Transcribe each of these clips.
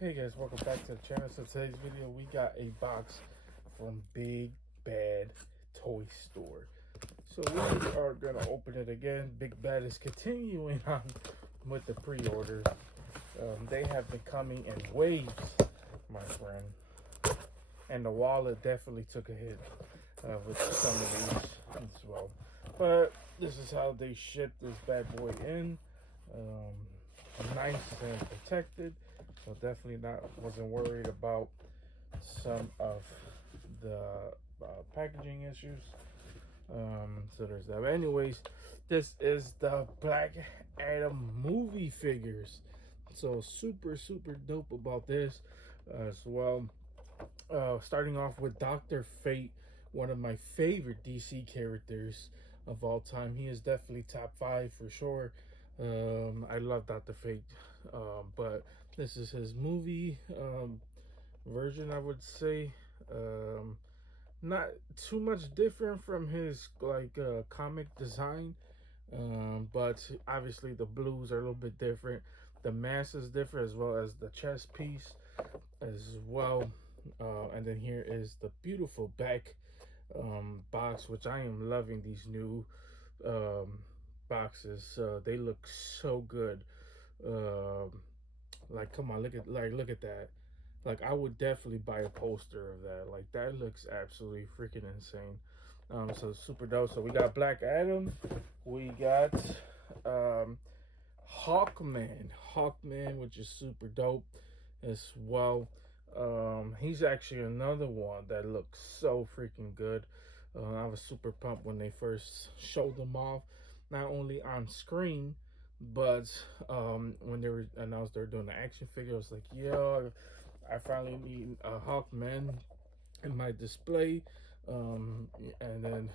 Hey guys, welcome back to the channel. So today's video, we got a box from Big Bad Toy Store. So we are gonna open it again. Big Bad is continuing on with the pre-orders. They have been coming in waves, my friend. And the wallet definitely took a hit with some of these as well. But this is how they ship this bad boy in. Nice and protected, so definitely wasn't worried about some of the packaging issues. So there's that. But anyways, this is the Black Adam movie figures, so super dope about this as well. Starting off with Dr.Fate, one of my favorite DC characters of all time. He is definitely top 5 for sure. I love Dr.Fate, but this is his movie version, I would say. Not too much different from his comic design, but obviously the blues are a little bit different. The mask is different, as well as the chest piece as well. And then here is the beautiful back box, which I am loving these new boxes. They look so good. Like, come on, look at that. Like, I would definitely buy a poster of that. Like, that looks absolutely freaking insane. So super dope. So we got Black Adam, we got Hawkman, which is super dope as well. He's actually another one that looks so freaking good. I was super pumped when they first showed them off, not only on screen, but when they were announced they were doing the action figure. I was like, yo, I finally need a Hawkman in my display. And then,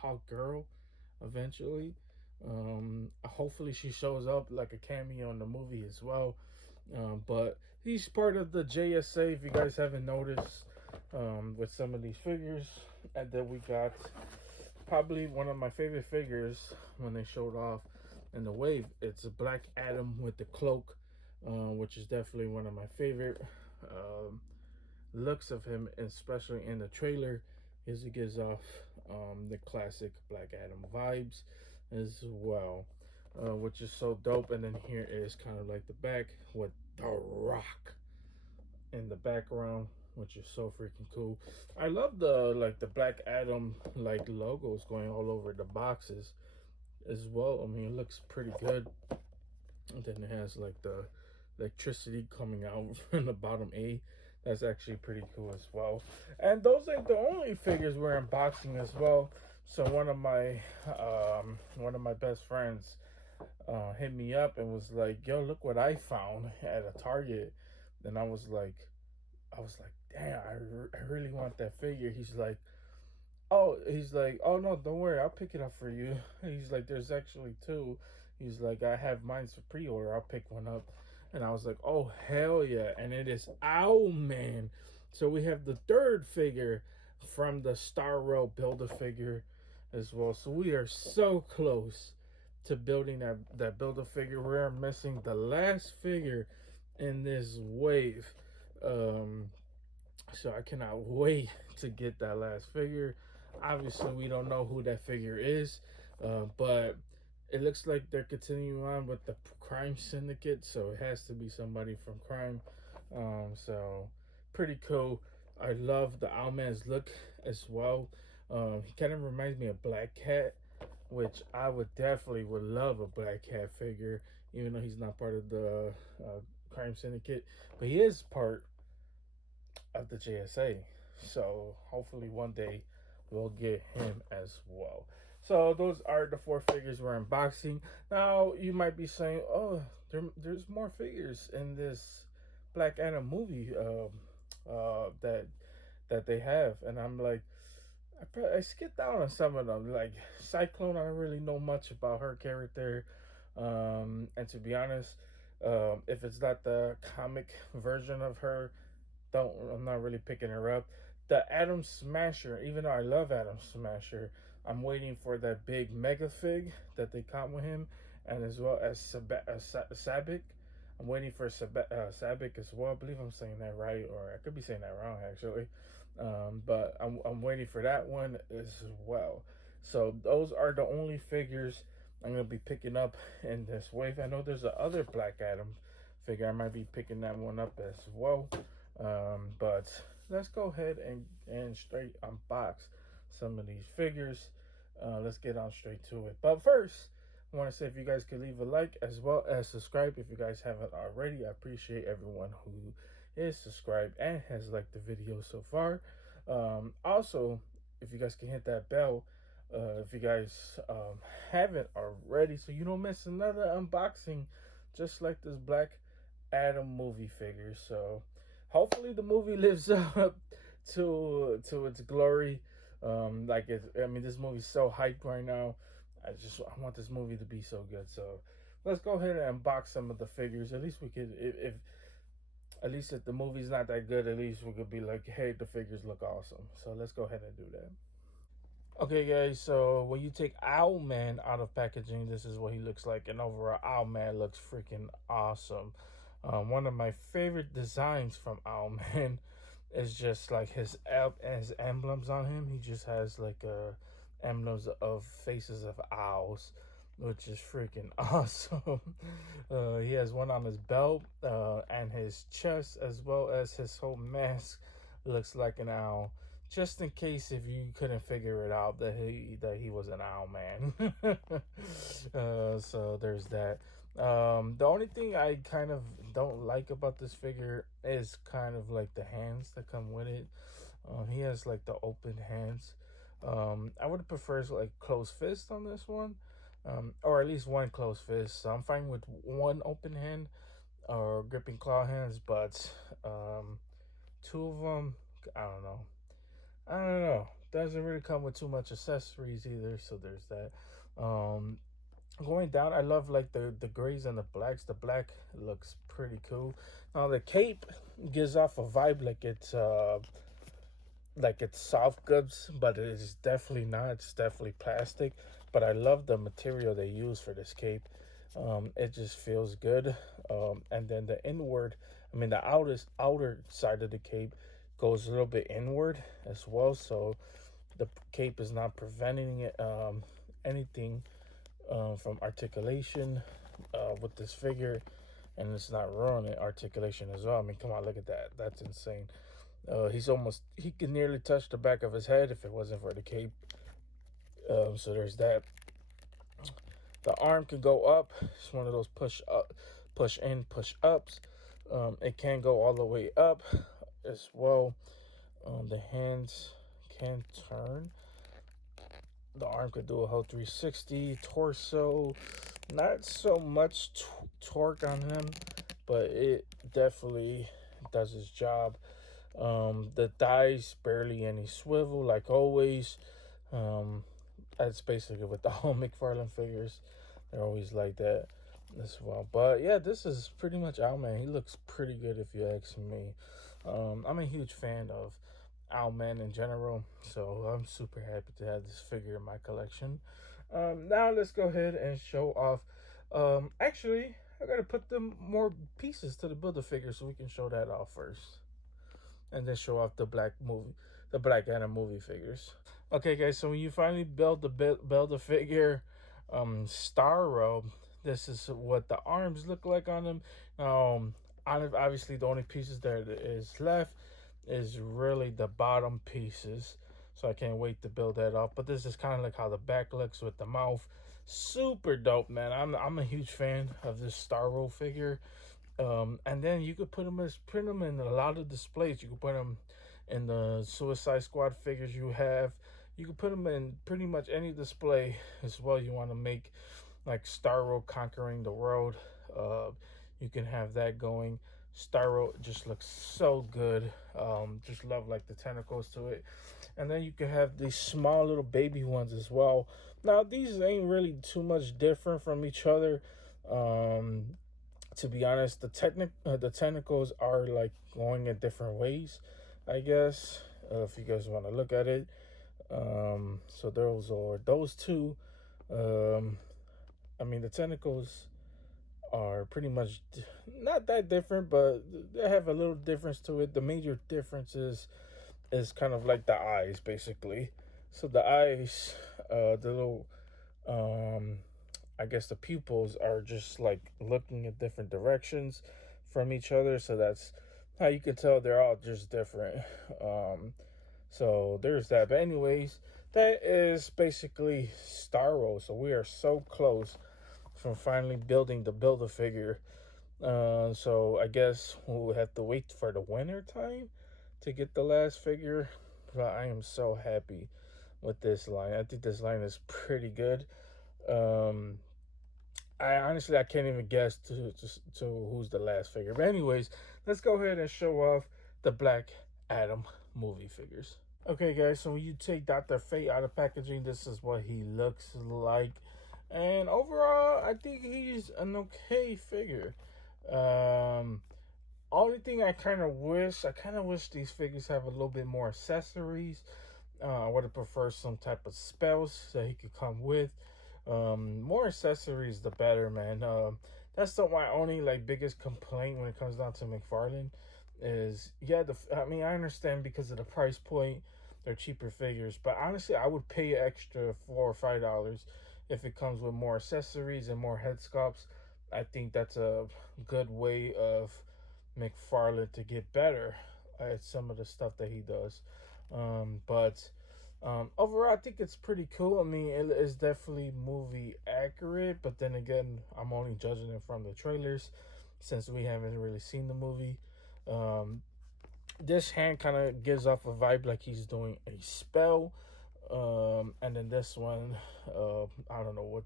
Hawk Girl eventually. Hopefully she shows up like a cameo in the movie as well. But he's part of the JSA, if you guys haven't noticed, with some of these figures. And then we got probably one of my favorite figures when they showed off in the wave. It's a Black Adam with the cloak, which is definitely one of my favorite looks of him, especially in the trailer, as it gives off the classic Black Adam vibes as well, which is so dope. And then here is kind of like the back with The Rock in the background, which is so freaking cool. I love the Black Adam logos going all over the boxes as well. I mean, it looks pretty good. And then it has like the electricity coming out from the bottom A. That's actually pretty cool as well. And those ain't the only figures we're unboxing as well. So one of my best friends hit me up and was like, yo, look what I found at a Target. And I was like, damn, I really want that figure. He's like, oh no, don't worry, I'll pick it up for you. He's like, there's actually 2. He's like, I have mine for pre-order, I'll pick one up. And I was like, oh hell yeah. And it is Owlman. So we have the 3rd figure from the Star Row Build-A-Figure as well. So we are so close to building that Build-A-Figure. We're missing the last figure in this wave. So I cannot wait to get that last figure. Obviously, we don't know who that figure is, but it looks like they're continuing on with the crime syndicate, so it has to be somebody from crime. So pretty cool. I love the Owlman's look as well. He kind of reminds me of Black Cat, which I would love a Black Cat figure, even though he's not part of the crime syndicate, but he is part of the JSA. So hopefully one day we'll get him as well. So those are the 4 figures we're unboxing. Now you might be saying, oh, there's more figures in this Black Adam movie that they have. And I'm like, I skipped down on some of them. Like Cyclone, I don't really know much about her character. And to be honest, if it's not the comic version of her, I'm not really picking her up. The Atom Smasher, even though I love Atom Smasher, I'm waiting for that big mega fig that they come with him, and as well as Sabic. I'm waiting for Sabic as well. I believe I'm saying that right, or I could be saying that wrong actually. But I'm waiting for that one as well. So those are the only figures I'm gonna be picking up in this wave. I know there's a other Black Adam figure. I might be picking that one up as well. But let's go ahead and straight unbox some of these figures. Let's get on straight to it. But first, I want to say if you guys could leave a like as well as subscribe if you guys haven't already. I appreciate everyone who is subscribed and has liked the video so far. Also, if you guys can hit that bell, if you guys haven't already, so you don't miss another unboxing just like this Black Adam movie figure. So hopefully the movie lives up to its glory. Like I mean, this movie's so hyped right now. I want this movie to be so good. So let's go ahead and unbox some of the figures. At least we could, if at least if the movie's not that good, at least we could be like, hey, the figures look awesome. So let's go ahead and do that. Okay, guys, so when you take Owlman out of packaging, this is what he looks like. And overall, Owlman looks freaking awesome. One of my favorite designs from Owlman is just like his emblems on him. He just has like emblems of faces of owls, which is freaking awesome. He has one on his belt and his chest, as well as his whole mask looks like an owl, just in case if you couldn't figure it out that he was an owl man. So there's that. The only thing I kind of don't like about this figure is kind of like the hands that come with it. He has like the open hands. I would prefer like closed fist on this one, or at least one closed fist. So I'm fine with one open hand or gripping claw hands, but two of them, I don't know. I don't know. Doesn't really come with too much accessories either, so there's that. Um, Going down, I love like the grays and the blacks. The black looks pretty cool. Now the cape gives off a vibe like it's soft goods, but it is definitely not. It's definitely plastic. But I love the material they use for this cape. It just feels good. And then the inward, I mean the outer side of the cape goes a little bit inward as well. So the cape is not preventing it, anything from articulation with this figure, and it's not ruining articulation as well. I mean, come on, look at that. That's insane. He could nearly touch the back of his head if it wasn't for the cape. So there's that. The arm can go up. It's one of those push up, push in, push ups. It can go all the way up as well. The hands can turn. The arm could do a whole 360. Torso, not so much torque on him, but it definitely does its job. The thighs, barely any swivel, like always. Um, that's basically with the whole McFarlane figures. They're always like that as well. But yeah, this is pretty much Owlman. He looks pretty good if you ask me. I'm a huge fan of Owlman in general, so I'm super happy to have this figure in my collection. Now let's go ahead and show off. Actually, I gotta put them more pieces to the Build-A-Figure so we can show that off first, and then show off the Black Adam movie figures. Okay, guys. So when you finally build the figure, Starro, this is what the arms look like on him. Obviously, the only pieces that is left is really the bottom pieces. So I can't wait to build that off. But this is kind of like how the back looks with the mouth. Super dope, man. I'm a huge fan of this Starro figure. And then you could print them in a lot of displays. You could put them in the Suicide Squad figures you have. You could put them in pretty much any display as well you want to make, like Starro conquering the world. You can have that going. Starro just looks so good. Just love like the tentacles to it. And then you can have these small little baby ones as well. Now these ain't really too much different from each other. To be honest, the tentacles are like going in different ways, I guess. If you guys want to look at it, so those two. I mean, the tentacles are pretty much not that different, but they have a little difference to it. The major difference is kind of like the eyes, basically. So the eyes, the little, um, I guess the pupils are just like looking at different directions from each other. So that's how you can tell they're all just different. So there's that. But anyways, that is basically Star Wars. So we are so close from finally building the Build-A-Figure. So I guess we'll have to wait for the winter time to get the last figure. But I am so happy with this line. I think this line is pretty good. Um, I honestly I can't even guess to who's the last figure. But anyways, let's go ahead and show off the Black Adam movie figures. Okay, guys. So when you take Dr. Fate out of packaging, this is what he looks like. And overall, I think he's an okay figure. Um, Only thing I kind of wish these figures have a little bit more accessories. I would have preferred some type of spells that he could come with. More accessories, the better, man. That's the my only like biggest complaint when it comes down to McFarlane is yeah. I mean, I understand because of the price point, they're cheaper figures, but honestly, I would pay extra $4 or $5 if it comes with more accessories and more head sculpts. I think that's a good way of McFarlane to get better at some of the stuff that he does. But overall, I think it's pretty cool. I mean, it is definitely movie accurate, but then again, I'm only judging it from the trailers since we haven't really seen the movie. Um, this hand kind of gives off a vibe like he's doing a spell. And then this one, I don't know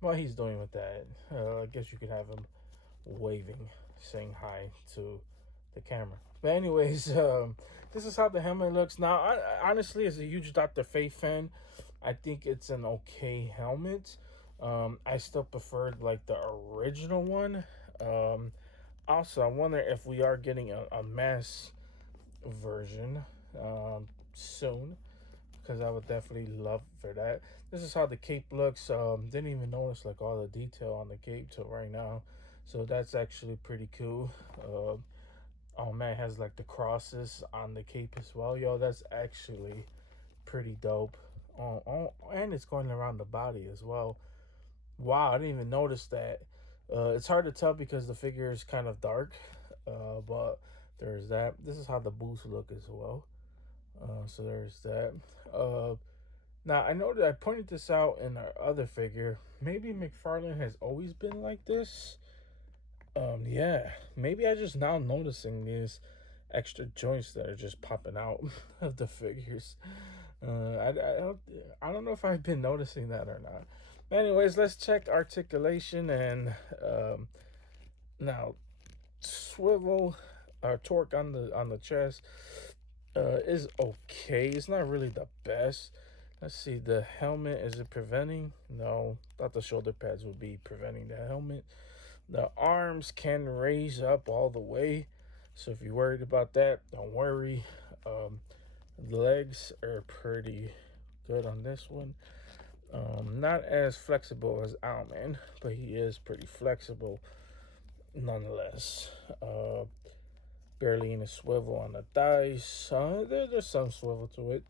what he's doing with that. I guess you could have him waving, saying hi to the camera. But anyways, this is how the helmet looks. Now, honestly, as a huge Dr. Fate fan, I think it's an okay helmet. I still prefer like the original one. Um, Also, I wonder if we are getting a mass version soon, because I would definitely love for that. This is how the cape looks. Didn't even notice like all the detail on the cape till right now, so that's actually pretty cool. Oh man, it has like the crosses on the cape as well. Yo, that's actually pretty dope. And it's going around the body as well. Wow, I didn't even notice that. It's hard to tell because the figure is kind of dark, but there's that. This is how the boots look as well. So there's that. Uh, Now I know that I pointed this out in our other figure. Maybe McFarlane has always been like this. Yeah, maybe I just now noticing these extra joints that are just popping out of the figures. I don't know if I've been noticing that or not. Anyways, let's check articulation and now swivel torque on the chest is okay. It's not really the best. Let's see, the helmet, is it preventing? No, thought the shoulder pads would be preventing the helmet. The arms can raise up all the way, so if you're worried about that, don't worry. Um, the legs are pretty good on this one. Not as flexible as Owlman, but he is pretty flexible nonetheless. Barely any swivel on the thighs. There's some swivel to it.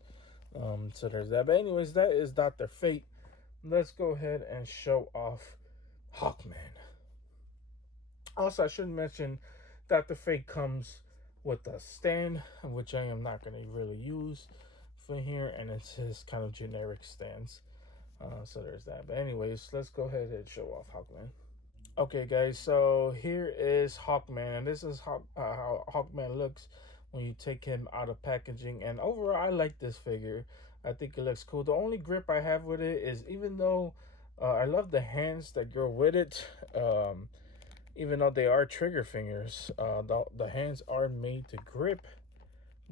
So there's that. But anyways, that is Dr. Fate. Let's go ahead and show off Hawkman. Also, I should mention Dr. Fate comes with a stand, which I am not going to really use for here, and it's his kind of generic stands. So there's that. But anyways, let's go ahead and show off Hawkman. Okay, guys, so here is Hawkman, and this is how Hawkman looks when you take him out of packaging. And overall, I like this figure. I think it looks cool. The only grip I have with it is, even though I love the hands that go with it, even though they are trigger fingers, the hands are made to grip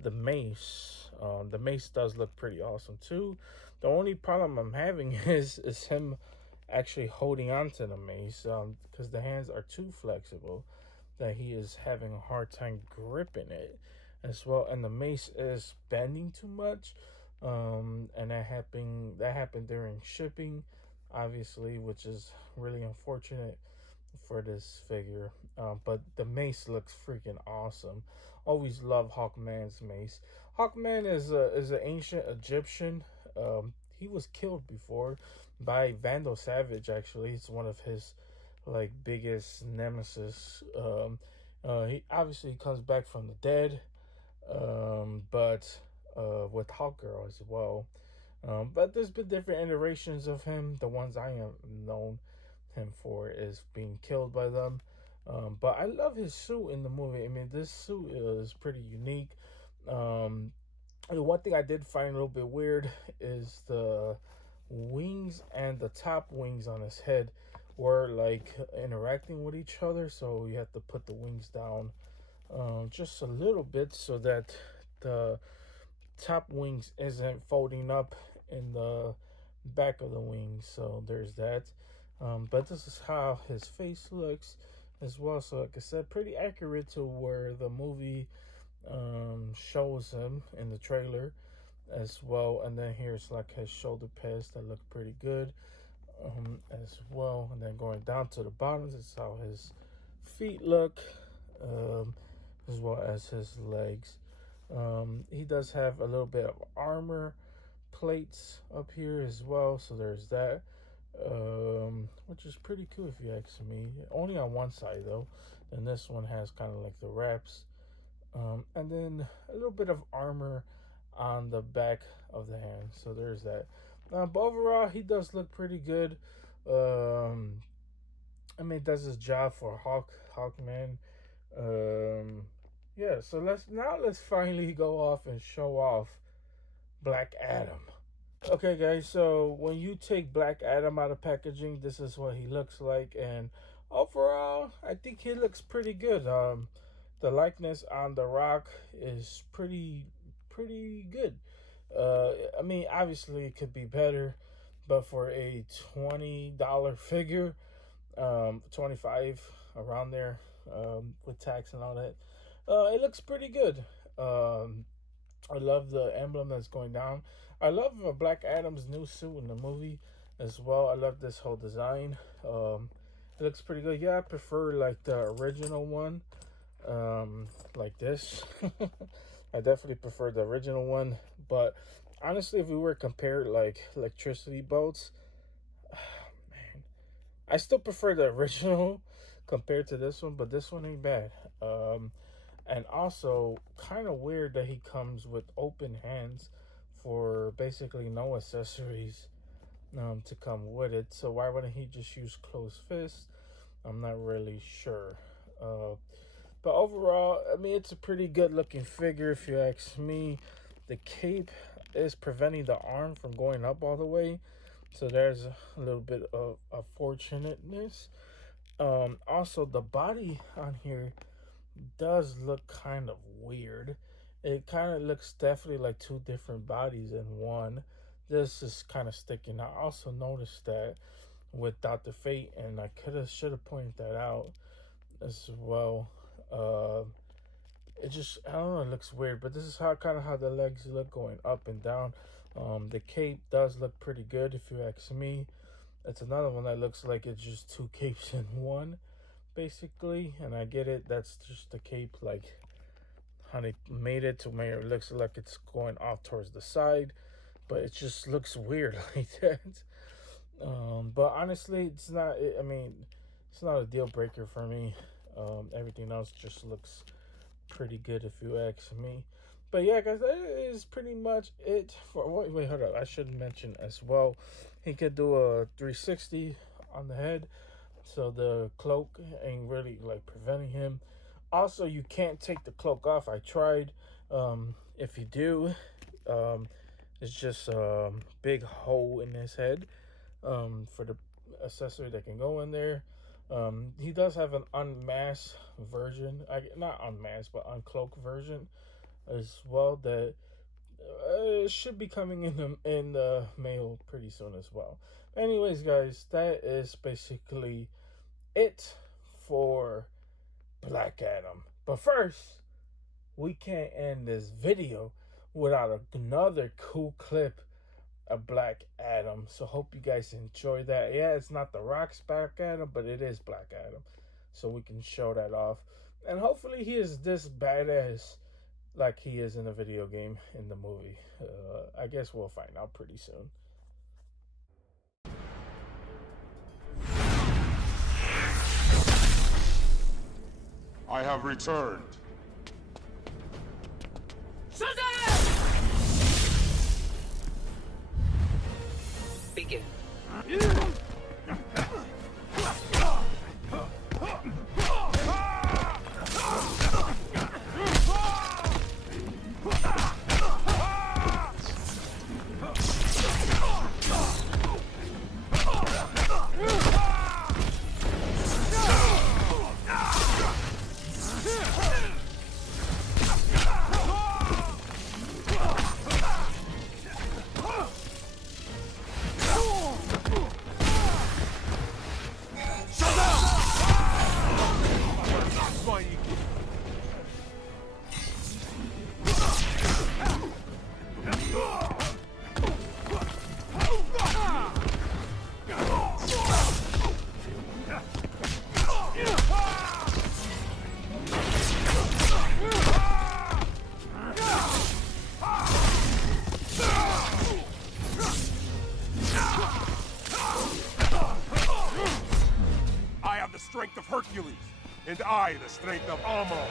the mace. The mace does look pretty awesome too. The only problem I'm having is him actually holding on to the mace because the hands are too flexible that he is having a hard time gripping it as well, and the mace is bending too much. And that happened during shipping, obviously, which is really unfortunate. for this figure. But the mace looks freaking awesome. Always love Hawkman's mace. Hawkman is an ancient Egyptian. He was killed before by Vandal Savage. Actually, it's one of his like biggest nemesis. He obviously comes back from the dead, but with Hawkgirl as well. But there's been different iterations of him. The ones I am known him for is being killed by them. But I love his suit in the movie. I mean, this suit is pretty unique. Um, the one thing I did find a little bit weird is the wings and the top wings on his head were like interacting with each other. So you have to put the wings down just a little bit so that the top wings isn't folding up in the back of the wings. So there's that. But this is how his face looks as well. So like I said, pretty accurate to where the movie shows him in the trailer as well. And then here's like his shoulder pads that look pretty good as well. And then going down to the bottom, this is how his feet look, um, as well as his legs. He does have a little bit of armor plates up here as well, so there's that, which is pretty cool if you ask me. Only on one side though, and this one has kind of like the wraps, and then a little bit of armor on the back of the hand. So there's that. But overall, he does look pretty good. Um, I mean, does his job for Hawkman. Um, yeah. So let's finally go off and show off Black Adam. Okay, guys. So when you take Black Adam out of packaging, this is what he looks like, and overall, I think he looks pretty good. The likeness on the Rock is pretty good. I mean, obviously it could be better, but for a $20 figure, 25 around there, with tax and all that, it looks pretty good. I love the emblem that's going down. I love Black Adam's new suit in the movie as well. I love this whole design. It looks pretty good. Yeah, I prefer like the original one, like this. I definitely prefer the original one. But honestly, if we were to compare like electricity bolts, man, I still prefer the original compared to this one. But this one ain't bad. And also, kind of weird that he comes with open hands for basically no accessories to come with it. So why wouldn't he just use closed fists? I'm not really sure. But overall, I mean, it's a pretty good looking figure if you ask me. The cape is preventing the arm from going up all the way. So there's a little bit of fortunateness. Also, the body on here does look kind of weird. It kind of looks definitely like two different bodies in one. This is kind of sticking out. I also noticed that with Dr.Fate, and I should have pointed that out as well. Uh, it just, I don't know, it looks weird, but this is how the legs look going up and down. The cape does look pretty good if you ask me. It's another one that looks like it's just two capes in one, basically, and I get it. That's just the cape, like how they made it to where it looks like it's going off towards the side, but it just looks weird like that. But honestly, it's not. I mean, it's not a deal breaker for me. Everything else just looks pretty good if you ask me. But yeah, guys, that is pretty much it for. Wait, hold up. I should mention as well. He could do a 360 on the head, so the cloak ain't really like preventing him. Also, you can't take the cloak off. I tried. If you do, it's just a big hole in his head for the accessory that can go in there. He does have an unmasked version, not unmasked, but uncloaked version as well that should be coming in the mail pretty soon as well. Anyways, guys, that is basically it for Black Adam. But first, we can't end this video without another cool clip a Black Adam. So hope you guys enjoy that. Yeah, it's not the Rock's Black Adam, but it is Black Adam. So we can show that off. And hopefully he is this badass like he is in the video game in the movie. I guess we'll find out pretty soon. I have returned. Begin. The strength of Hercules, and I the strength of Owlman.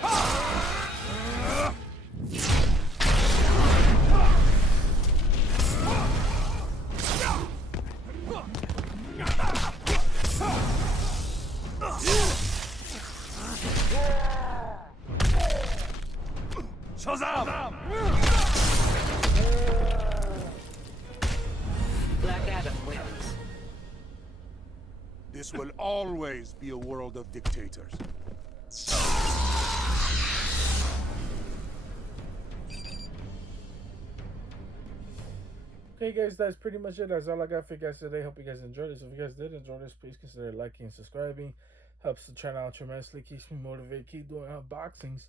Shazam! Black Adam wins. This will always be a world of dictators. Okay guys, that's pretty much it. That's all I got for you guys today. Hope you guys enjoyed this. If you guys did enjoy this, please consider liking and subscribing. Helps the channel out tremendously, keeps me motivated, keep doing unboxings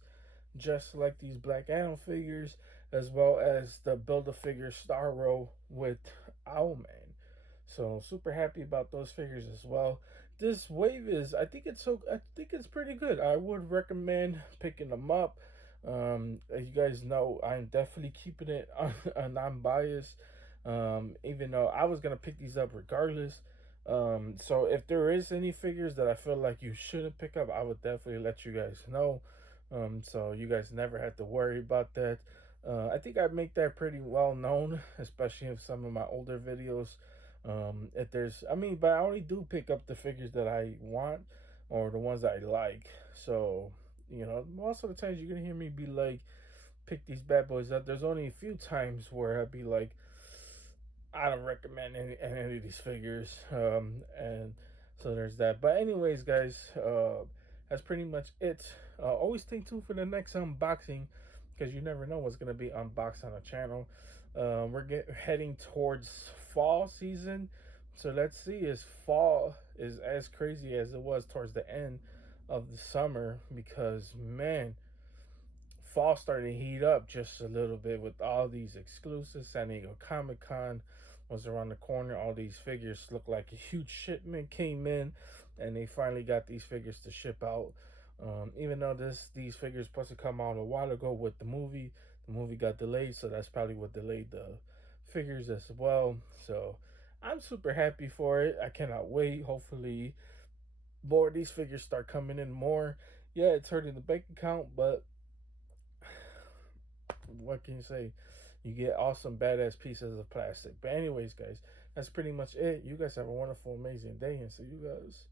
just like these Black Adam figures, as well as the Build-A-Figure Star Row with Owlman. So super happy about those figures as well. This wave is, I think it's pretty good. I would recommend picking them up. As you guys know, I'm definitely keeping it non-biased. Even though I was gonna pick these up regardless. So if there is any figures that I feel like you shouldn't pick up, I would definitely let you guys know. So you guys never have to worry about that. I think I make that pretty well known, especially in some of my older videos. If there's, but I only do pick up the figures that I want or the ones that I like. So, most of the times you're gonna hear me be like, pick these bad boys up. There's only a few times where I'd be like, I don't recommend any of these figures. And so there's that. But anyways, guys, that's pretty much it. Always stay tuned for the next unboxing, because you never know what's going to be unboxed on the channel. We're heading towards fall season. So let's see if fall is as crazy as it was towards the end of the summer, because, man, fall started to heat up just a little bit with all these exclusives. San Diego Comic-Con was around the corner. All these figures looked like a huge shipment came in, and they finally got these figures to ship out. Even though these figures supposed to come out a while ago with the movie got delayed, so that's probably what delayed the figures as well. So I'm super happy for it. I cannot wait. Hopefully more of these figures start coming in more. Yeah, it's hurting the bank account, but what can you say? You get awesome badass pieces of plastic. But anyways, guys, that's pretty much it. You guys have a wonderful, amazing day, and see you guys